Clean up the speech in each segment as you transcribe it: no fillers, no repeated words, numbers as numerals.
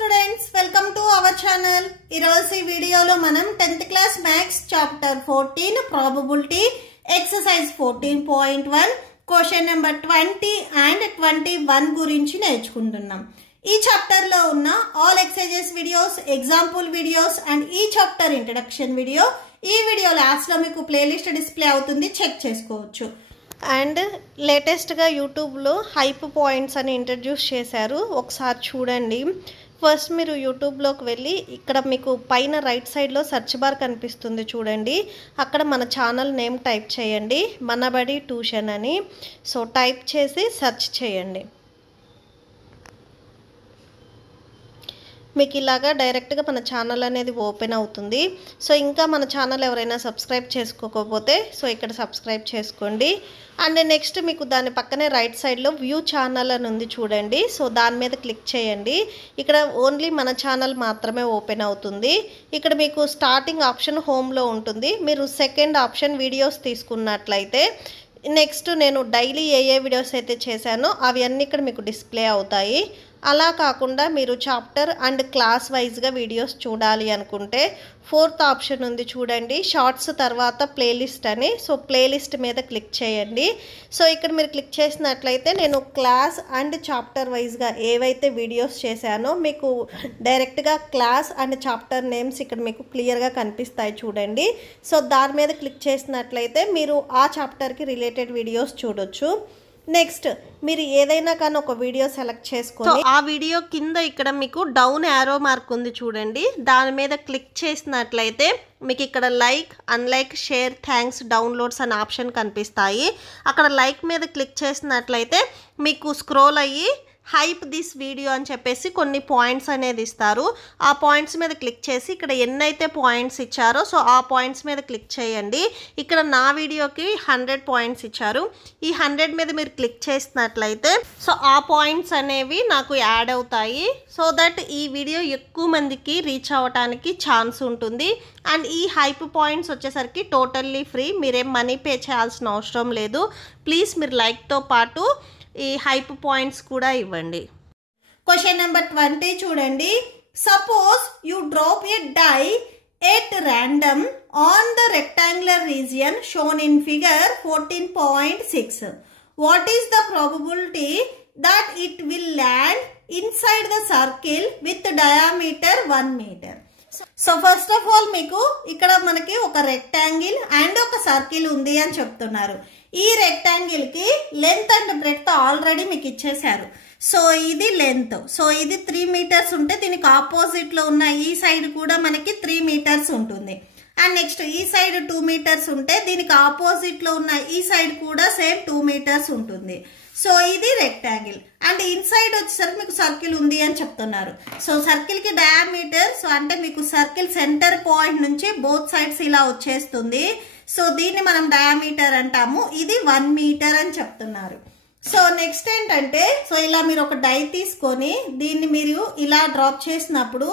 students, welcome to our channel. ఈరోజు ఈ వీడియోలో మనం 10th class maths chapter 14 probability exercise 14.1 question number 20 and 21 గురించి నేర్చుకుంటున్నాం. ఈ చాప్టర్ లో ఉన్న all exercises videos, example videos and ఈ చాప్టర్ ఇంట్రడక్షన్ వీడియో ఈ వీడియో లాస్ట్ లో మీకు ప్లేలిస్ట్ డిస్ప్లే అవుతుంది, చెక్ చేసుకోవచ్చు. అండ్ లేటెస్ట్గా యూట్యూబ్లో హైప్ పాయింట్స్ అని ఇంట్రడ్యూస్ చేశారు, ఒకసారి చూడండి. ఫస్ట్ మీరు యూట్యూబ్లోకి వెళ్ళి ఇక్కడ మీకు పైన రైట్ సైడ్లో సెర్చ్ బార్ కనిపిస్తుంది చూడండి, అక్కడ మన ఛానల్ నేమ్ టైప్ చేయండి, మనబడి ట్యూషన్ అని. సో టైప్ చేసి సెర్చ్ చేయండి. మీకు ఇలాగా డైరెక్ట్గా మన ఛానల్ అనేది ఓపెన్ అవుతుంది. సో ఇంకా మన ఛానల్ ఎవరైనా సబ్స్క్రైబ్ చేసుకోకపోతే సో ఇక్కడ సబ్స్క్రైబ్ చేసుకోండి. అండ్ నెక్స్ట్ మీకు దాని పక్కనే రైట్ సైడ్లో వ్యూ ఛానల్ అని ఉంది చూడండి, సో దాని మీద క్లిక్ చేయండి. ఇక్కడ ఓన్లీ మన ఛానల్ మాత్రమే ఓపెన్ అవుతుంది. ఇక్కడ మీకు స్టార్టింగ్ ఆప్షన్ హోమ్లో ఉంటుంది. మీరు సెకండ్ ఆప్షన్ వీడియోస్ తీసుకున్నట్లయితే నెక్స్ట్ నేను డైలీ ఏ వీడియోస్ అయితే చేశానో అవి అన్నీ ఇక్కడ మీకు డిస్ప్లే అవుతాయి. అలా కాకుండా మీరు చాప్టర్ అండ్ క్లాస్ వైజ్గా వీడియోస్ చూడాలి అనుకుంటే ఫోర్త్ ఆప్షన్ ఉంది చూడండి, షార్ట్స్ తర్వాత ప్లేలిస్ట్ అని. సో ప్లేలిస్ట్ మీద క్లిక్ చేయండి. సో ఇక్కడ మీరు క్లిక్ చేసినట్లయితే నేను క్లాస్ అండ్ చాప్టర్ వైజ్గా ఏవైతే వీడియోస్ చేశానో మీకు డైరెక్ట్గా క్లాస్ అండ్ చాప్టర్ నేమ్స్ ఇక్కడ మీకు క్లియర్గా కనిపిస్తాయి చూడండి. సో దాని మీద క్లిక్ చేసినట్లయితే మీరు ఆ చాప్టర్కి రిలేటెడ్ వీడియోస్ చూడొచ్చు. నెక్స్ట్ మీరు ఏదైనా కానీ ఒక వీడియో సెలెక్ట్ చేసుకొని ఆ వీడియో కింద ఇక్కడ మీకు డౌన్ యారో మార్క్ ఉంది చూడండి, దాని మీద క్లిక్ చేసినట్లయితే మీకు ఇక్కడ like, unlike, share, thanks, downloads అనే ఆప్షన్ కనిపిస్తాయి. అక్కడ లైక్ మీద క్లిక్ చేసినట్లయితే మీకు స్క్రోల్ అయ్యి హైప్ దిస్ వీడియో అని చెప్పేసి కొన్ని పాయింట్స్ అనేది ఇస్తారు. ఆ పాయింట్స్ మీద క్లిక్ చేసి ఇక్కడ ఎన్నైతే పాయింట్స్ ఇచ్చారో సో ఆ పాయింట్స్ మీద క్లిక్ చేయండి. ఇక్కడ నా వీడియోకి 100 పాయింట్స్ ఇచ్చారు. ఈ 100 మీద మీరు క్లిక్ చేసినట్లయితే సో ఆ పాయింట్స్ అనేవి నాకు యాడ్ అవుతాయి. సో దట్ ఈ వీడియో ఎక్కువ మందికి రీచ్ అవ్వడానికి ఛాన్స్ ఉంటుంది. అండ్ ఈ హైప్ పాయింట్స్ వచ్చేసరికి టోటల్లీ ఫ్రీ, మీరేం మనీ పే చేయాల్సిన అవసరం లేదు. ప్లీజ్ మీరు లైక్తో పాటు ఈ హైప్ పాయింట్స్ కూడా ఇవ్వండి. క్వశ్చన్ నెంబర్ 20 చూడండి. Suppose you drop a die at random on the rectangular region shown in figure 14.6. What is the probability that it will land inside the circle with diameter 1 metre? So first of all మీకు ఇక్కడ మనకి ఒక rectangle and ఒక circle ఉంది అని చెప్తున్నారు. ఈ rectangle కి లెంత్ అండ్ బ్రెడ్త్ ఆల్రెడీ మీకు ఇచ్చేసారు. సో ఇది లెంత్, సో ఇది 3 మీటర్స్ ఉంటే దీనికి ఆపోజిట్ లో ఉన్న ఈ సైడ్ కూడా మనకి 3 మీటర్స్ ఉంటుంది. అండ్ నెక్స్ట్ ఈ సైడ్ 2 మీటర్స్ ఉంటే దీనికి ఆపోజిట్ లో ఉన్న ఈ సైడ్ కూడా సేమ్ 2 మీటర్స్ ఉంటుంది. సో ఇది రెక్టాంగిల్ అండ్ ఇన్సైడ్ వచ్చేసరికి మీకు సర్కిల్ ఉంది అని చెప్తున్నారు. సో సర్కిల్ కి డయామీటర్, సో అంటే మీకు సర్కిల్ సెంటర్ పాయింట్ నుంచి బోత్ సైడ్స్ ఇలా వచ్చేస్తుంది. సో దీన్ని మనం డయామీటర్ అంటాము. ఇది 1 మీటర్ అని చెప్తున్నారు. సో నెక్స్ట్ ఏంటంటే సో ఇలా మీరు ఒక డై తీసుకొని దీన్ని మీరు ఇలా డ్రాప్ చేసినప్పుడు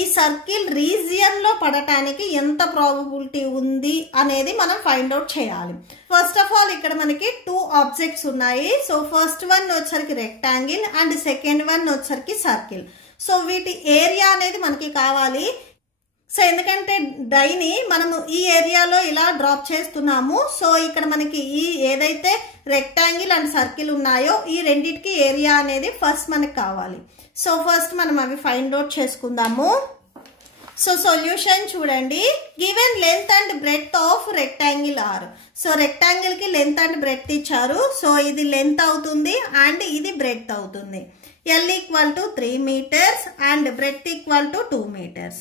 ఈ సర్కిల్ రీజియన్ లో పడటానికి ఎంత ప్రాబబిలిటీ ఉంది అనేది మనం ఫైండ్ అవుట్ చేయాలి. ఫస్ట్ ఆఫ్ ఆల్ ఇక్కడ మనకి 2 ఆబ్జెక్ట్స్ ఉన్నాయి. సో ఫస్ట్ వన్ వచ్చరికి రెక్టాంగిల్ అండ్ సెకండ్ వన్ వచ్చరికి సర్కిల్. సో వీటి ఏరియా అనేది మనకి కావాలి. సో ఎందుకంటే డైని మనము ఈ ఏరియాలో ఇలా డ్రాప్ చేస్తున్నాము. సో ఇక్కడ మనకి ఈ ఏదైతే రెక్టాంగిల్ అండ్ సర్కిల్ ఉన్నాయో ఈ రెండింటికి ఏరియా అనేది ఫస్ట్ మనకి కావాలి. సో ఫస్ట్ మనం అవి ఫైండ్ అవుట్ చేసుకుందాము. సో సొల్యూషన్ చూడండి. Given length and breadth of rectangle are. So rectangle కి లెంత్ అండ్ బ్రెడ్త్ ఇచ్చారు. సో ఇది లెంత్ అవుతుంది అండ్ ఇది బ్రెడ్త్ అవుతుంది. L equal to 3 meters and breadth equal to 2 meters.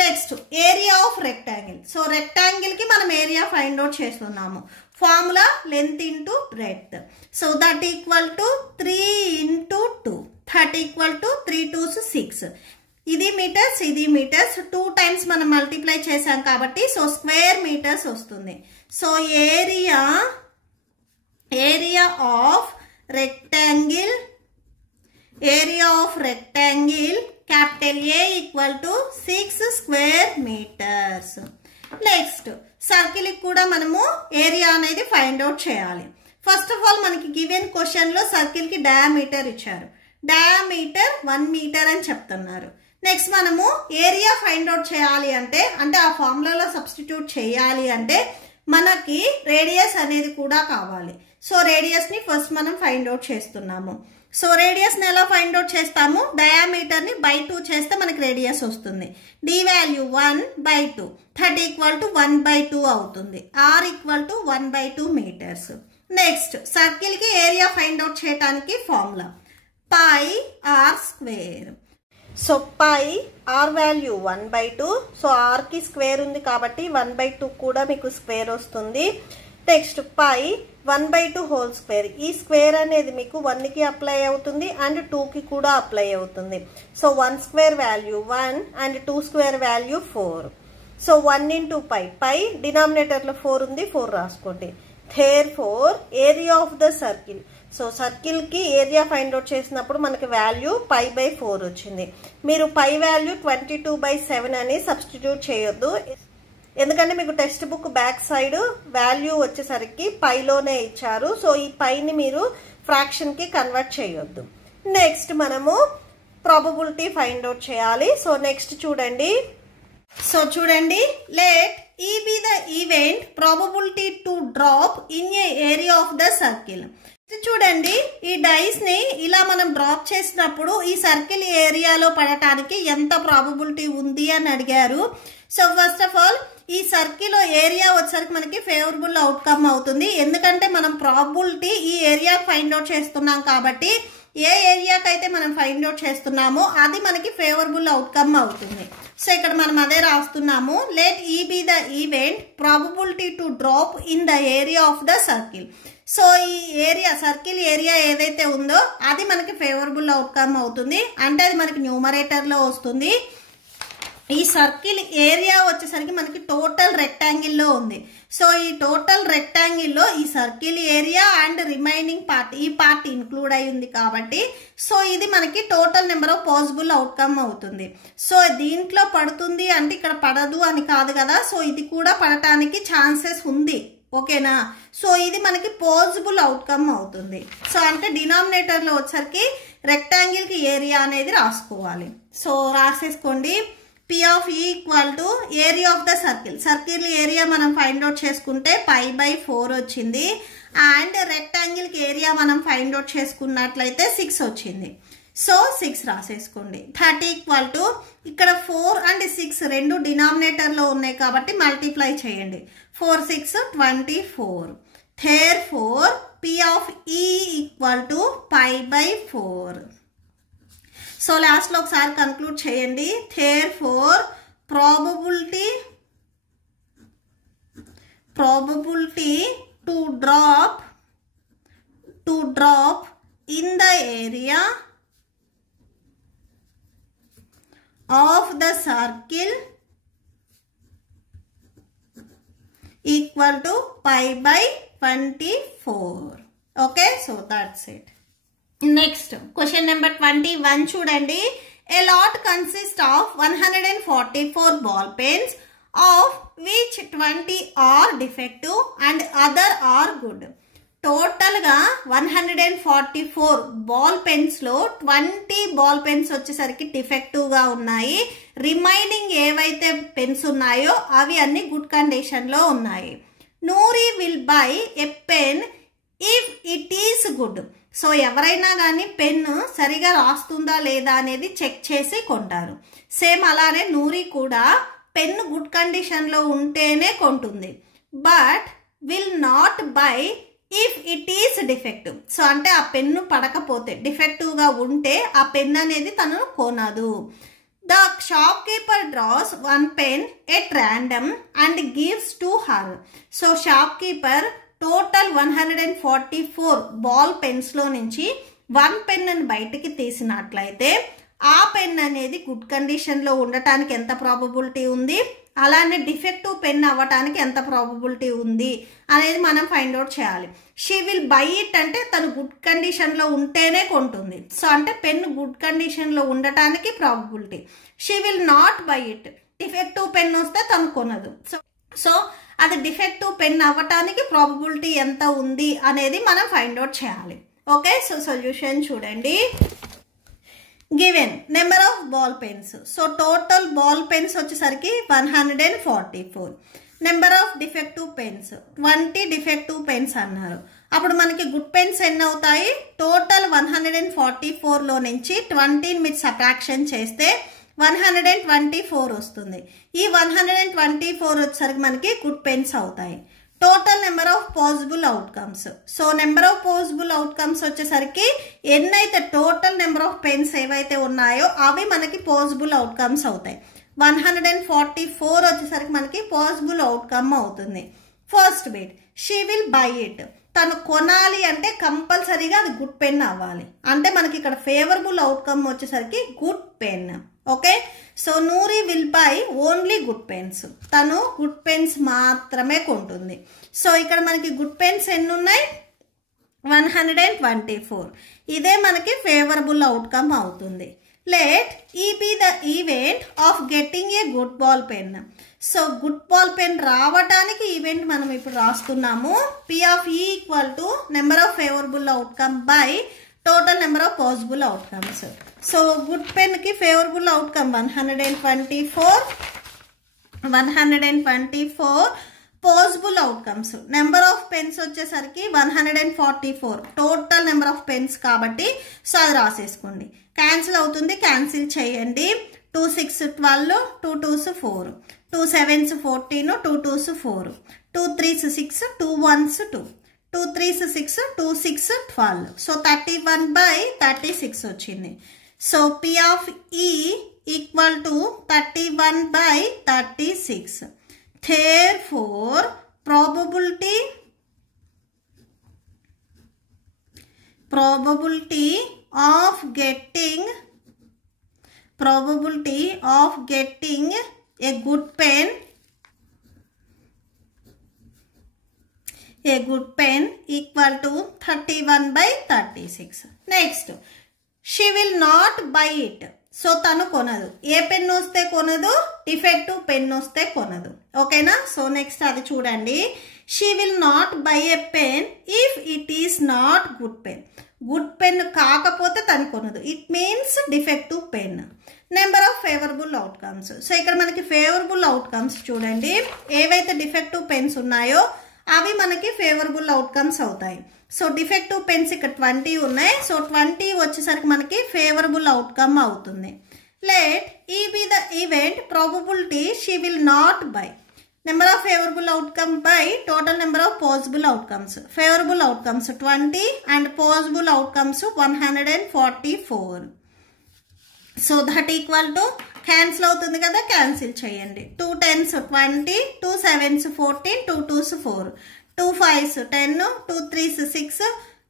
Next area of rectangle. So rectangle కి మనం area find out చేస్తున్నాము. Formula length into breadth. So that equal to 3 into 2. That equal to 3 2s 6. ఇది metres, ఇది metres, 2 times మనం multiply చేసాం కాబట్టి so square metres వస్తుంది. So area of rectangle, area of rectangle capital A equal to 6 square meters. Next circle కూడా మనము area అనేది find out చేయాలి. ఫస్ట్ ఆఫ్ ఆల్ మనకి గివెన్ క్వశ్చన్ లో సర్కిల్ కి డయామీటర్ ఇచ్చారు. డయామీటర్ 1 మీటర్ అని చెప్తున్నారు. నెక్స్ట్ మనము ఏరియా ఫైండ్ అవుట్ చేయాలి అంటే ఆ ఫార్ములాలో సబ్స్టిట్యూట్ చేయాలి అంటే మనకి రేడియస్ అనేది కూడా కావాలి. సో రేడియస్ని ఫస్ట్ మనం ఫైండ్ అవుట్ చేస్తున్నాము. సో రేడియస్ని ఎలా ఫైండ్ అవుట్ చేస్తాము? డయామీటర్ని బై 2 చేస్తే మనకి రేడియస్ వస్తుంది. D value 1/2 that equal to 1/2 అవుతుంది. R equal to 1/2 metres. Next సర్కిల్కి ఏరియా ఫైండ్ అవుట్ చేయడానికి formula pi R square. So pi R value 1/2. So ఆర్కి స్క్వేర్ ఉంది కాబట్టి 1/2 కూడా మీకు స్క్వేర్ వస్తుంది. Next pi 1/2 whole square. ఈ స్క్వేర్ అనేది మీకు 1కి అప్లై అవుతుంది అండ్ 2కి కూడా అప్లై అవుతుంది. So 1 square value 1 and 2 square value 4. So 1 into pi డినామినేటర్లో 4 ఉంది, 4 రాసుకోండి. Therefore area of the circle. So సర్కిల్కి ఏరియా ఫైండ్ అవుట్ చేసినప్పుడు మనకి వాల్యూ π/4 వచ్చింది. మీరు పై వాల్యూ 22/7 అని సబ్స్టిట్యూట్ చేయొద్దు, ఎందుకంటే మీకు text book back side value వచ్చేసరికి పైలోనే ఇచ్చారు. సో ఈ పైని మీరు ఫ్రాక్షన్కి కన్వర్ట్ చేయొద్దు. నెక్స్ట్ మనము ప్రాబబిలిటీ ఫైండ్ అవుట్ చేయాలి. సో నెక్స్ట్ చూడండి. Let E be the event probability to drop in a area of the circle. చూడండి, ఈ డైస్ ని ఇలా మనం డ్రాప్ చేసినప్పుడు ఈ సర్కిల్ ఏరియాలో పడటానికి ఎంత ప్రాబబిలిటీ ఉంది అని అడిగారు. సో ఫస్ట్ ఆఫ్ ఆల్ ఈ సర్కిల్ ఏరియా వచ్చేసరికి మనకి ఫేవరబుల్ అవుట్కమ్ అవుతుంది, ఎందుకంటే మనం ప్రాబబిలిటీ ఈ ఏరియా ఫైండ్ అవుట్ చేస్తున్నాం కాబట్టి ఏ ఏరియాకి అయితే మనం ఫైండ్ అవుట్ చేస్తున్నామో అది మనకి ఫేవరబుల్ అవుట్కమ్ అవుతుంది. సో ఇక్కడ మనం అదే రాస్తున్నాము. Let E be the event probability to drop in the area of the circle. So ఈ ఏరియా సర్కిల్ ఏరియా ఏదైతే ఉందో అది మనకి ఫేవరబుల్ అవుట్కమ్ అవుతుంది, అంటే అది మనకి న్యూమరేటర్లో వస్తుంది. ఈ సర్కిల్ ఏరియా వచ్చేసరికి మనకి టోటల్ రెక్టాంగిల్లో ఉంది. సో ఈ టోటల్ రెక్టాంగిల్లో ఈ circle area and remaining part, ఈ పార్ట్ ఇంక్లూడ్ అయి ఉంది కాబట్టి సో ఇది మనకి total number of possible outcome అవుతుంది. సో దీంట్లో పడుతుంది అంటే ఇక్కడ పడదు అని కాదు కదా, సో ఇది కూడా పడటానికి ఛాన్సెస్ ఉంది, ఓకేనా. సో ఇది మనకి పాసిబుల్ అవుట్కమ్ అవుతుంది. సో అంటే డినామినేటర్లో వచ్చేసరికి రెక్టాంగిల్కి ఏరియా అనేది రాసుకోవాలి. సో రాసేసుకోండి. P of E equal to area of the circle. Circle area మనం ఫైండ్ అవుట్ చేసుకుంటే π/4 వచ్చింది అండ్ రెక్టాంగిల్కి ఏరియా మనం ఫైండ్ అవుట్ చేసుకున్నట్లయితే 6 వచ్చింది. సో 6 రాసేసుకోండి. దట్ ఈక్వల్ టు ఇక్కడ 4 అండ్ 6 రెండు డినామినేటర్లో ఉన్నాయి కాబట్టి మల్టిప్లై చేయండి. 4 6 24. Therefore P of E equal to π/4. So లాస్ట్లో ఒకసారి కన్క్లూడ్ చేయండి. Therefore probability to drop in the area of the circle equal to π/24. Okay, so that's it. Next question number 21 చూడండి. A lot consist of 144 ball pens of which 20 are defective and other are good. టోటల్గా 144 ball పెన్స్లో 20 ball pens వచ్చేసరికి డిఫెక్టివ్గా ఉన్నాయి. Remaining ఏవైతే pens ఉన్నాయో అవి అన్ని good కండిషన్లో ఉన్నాయి. Noori will buy a pen if it is good. So ఎవరైనా కానీ పెన్ను సరిగా రాస్తుందా లేదా అనేది చెక్ చేసి కొంటారు. సేమ్ అలానే నూరి కూడా పెన్ను గుడ్ కండిషన్లో ఉంటేనే కొంటుంది. But will not buy if it is defective. So అంటే ఆ పెన్ను పడకపోతే డిఫెక్టివ్గా ఉంటే ఆ పెన్ అనేది తను కొనదు. The shopkeeper draws 1 pen at random and gives to her. So shopkeeper total 144 ball పెన్స్లో నుంచి 1 pen అని బయటికి తీసినట్లయితే ఆ పెన్ అనేది గుడ్ కండిషన్లో ఉండటానికి ఎంత ప్రాబబిలిటీ ఉంది, అలానే డిఫెక్టివ్ పెన్ అవ్వటానికి ఎంత ప్రాబబిలిటీ ఉంది అనేది మనం ఫైండ్ అవుట్ చేయాలి. షీ విల్ బై ఇట్ అంటే తను గుడ్ కండిషన్లో ఉంటేనే కొంటుంది. సో అంటే పెన్ గుడ్ కండిషన్లో ఉండటానికి probability. She will not by it, defective pen వస్తే తను కొనదు. సో అది డిఫెక్టివ్ పెన్ అవ్వటానికి ప్రాబబిలిటీ ఎంత ఉంది అనేది మనం ఫైండ్ అవుట్ చేయాలి. ఓకే, సో సొల్యూషన్ చూడండి. Given number of ball pens. So total ball pens వచ్చేసరికి 144. Number of defective pens 20 defective pens అన్నారు. అప్పుడు మనకి గుడ్ పెన్స్ ఎన్ని అవుతాయి? టోటల్ 144లో నుంచి 20 మీరు సబ్ట్రాక్షన్ చేస్తే 124 వస్తుంది. ఈ 124 వచ్చేసరికి మనకి గుడ్ పెన్స్ అవుతాయి. Total number of possible outcomes. So number of possible outcomes వచ్చేసరికి ఎన్నైతే టోటల్ నెంబర్ ఆఫ్ పెన్స్ ఏవైతే ఉన్నాయో అవి మనకి పాసిబుల్ అవుట్కమ్స్ అవుతాయి. 144 వచ్చేసరికి మనకి పాసిబుల్ అవుట్కమ్ అవుతుంది. First bit, she will buy it. తను కొనాలి అంటే కంపల్సరీగా అది గుడ్ పెన్ అవ్వాలి. అంటే మనకి ఇక్కడ ఫేవరబుల్ అవుట్కమ్ వచ్చేసరికి good pen. Okay, so Noori will by only good pens. తను గుడ్ పెన్స్ మాత్రమే కొంటుంది. సో ఇక్కడ మనకి గుడ్ పెన్స్ ఎన్ని ఉన్నాయి? 124. ఇదే మనకి ఫేవరబుల్ అవుట్కమ్ అవుతుంది. Let E be the event of getting a good ball pen. So good ball pen రావడానికి ఈవెంట్ మనం ఇప్పుడు రాస్తున్నాము. P of E equal to number of favourable outcome by total number of possible outcomes. So good pen కి favourable outcome 124 possible outcomes. Number of pens వచ్చేసరికి 144 total number of pens కాబట్టి so అది రాసేసుకోండి. Cancel అవుతుంది, cancel చేయండి. 2 6 12, 2 2s 4, 2 7s 14, 2 2s 4, 2 3s 6, 2 1s 2, 2 3s 6, 2 6 12. So 31/36 వచ్చింది. So P of E equal to 31/36. Therefore probability of getting a good pen equal to 31/36. Next, she will not buy it. So తను కొనదు. A pen వస్తే కొనదు? Defective pen వస్తే కొనదు. ఓకేనా? So next అది చూడండి. She will not buy a pen if it is not good pen. Good pen కాకపోతే తను కొనదు. It means defective pen. Number of favourable outcomes. So ఇక్కడ మనకి ఫేవరబుల్ అవుట్కమ్స్ చూడండి. ఏవైతే డిఫెక్టివ్ పెన్స్ ఉన్నాయో అవి మనకి ఫేవరబుల్ అవుట్కమ్స్ అవుతాయి. సో డిఫెక్టివ్ పెన్స్ ఇక్కడ 20 ఉన్నాయి. సో 20 వచ్చేసరికి మనకి ఫేవరబుల్ అవుట్కమ్ అవుతుంది. Let E be the event probability she will not by number of favourable outcome by total number of possible outcomes. Favourable outcomes 20 and possible outcomes 144. So that equal to cancel అవుతుంది కదా, cancel చేయండి. 2 10s 20, 2 7s 14, 2 2s 4, 2 5s 10, 2 3s 6,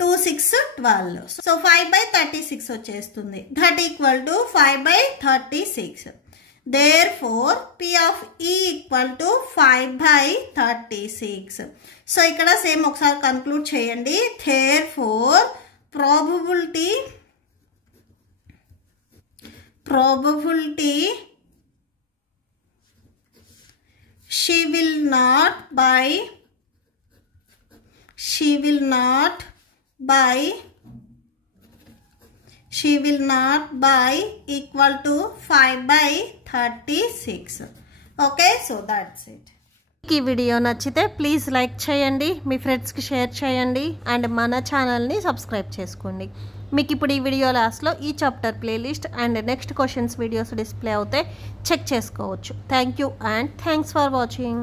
2 6 12. So 5/36 వచ్చేస్తుంది. That equal to 5/36. Therefore P of E equal to 5/36. So ఇక్కడ same ఒకసారి conclude చేయండి. Therefore probability she will not buy equal to 5/36. Okay, so that's it. ఈ video నచ్చితే please like చేయండి, మీ ఫ్రెండ్స్కి share చేయండి and మన ఛానల్ని సబ్స్క్రైబ్ చేసుకోండి. మీకు ఇప్పుడు ఈ వీడియో లాస్ట్లో ఈ chapter playlist and next questions videos display అవుతే చెక్ చేసుకోవచ్చు. Thank you and thanks for watching.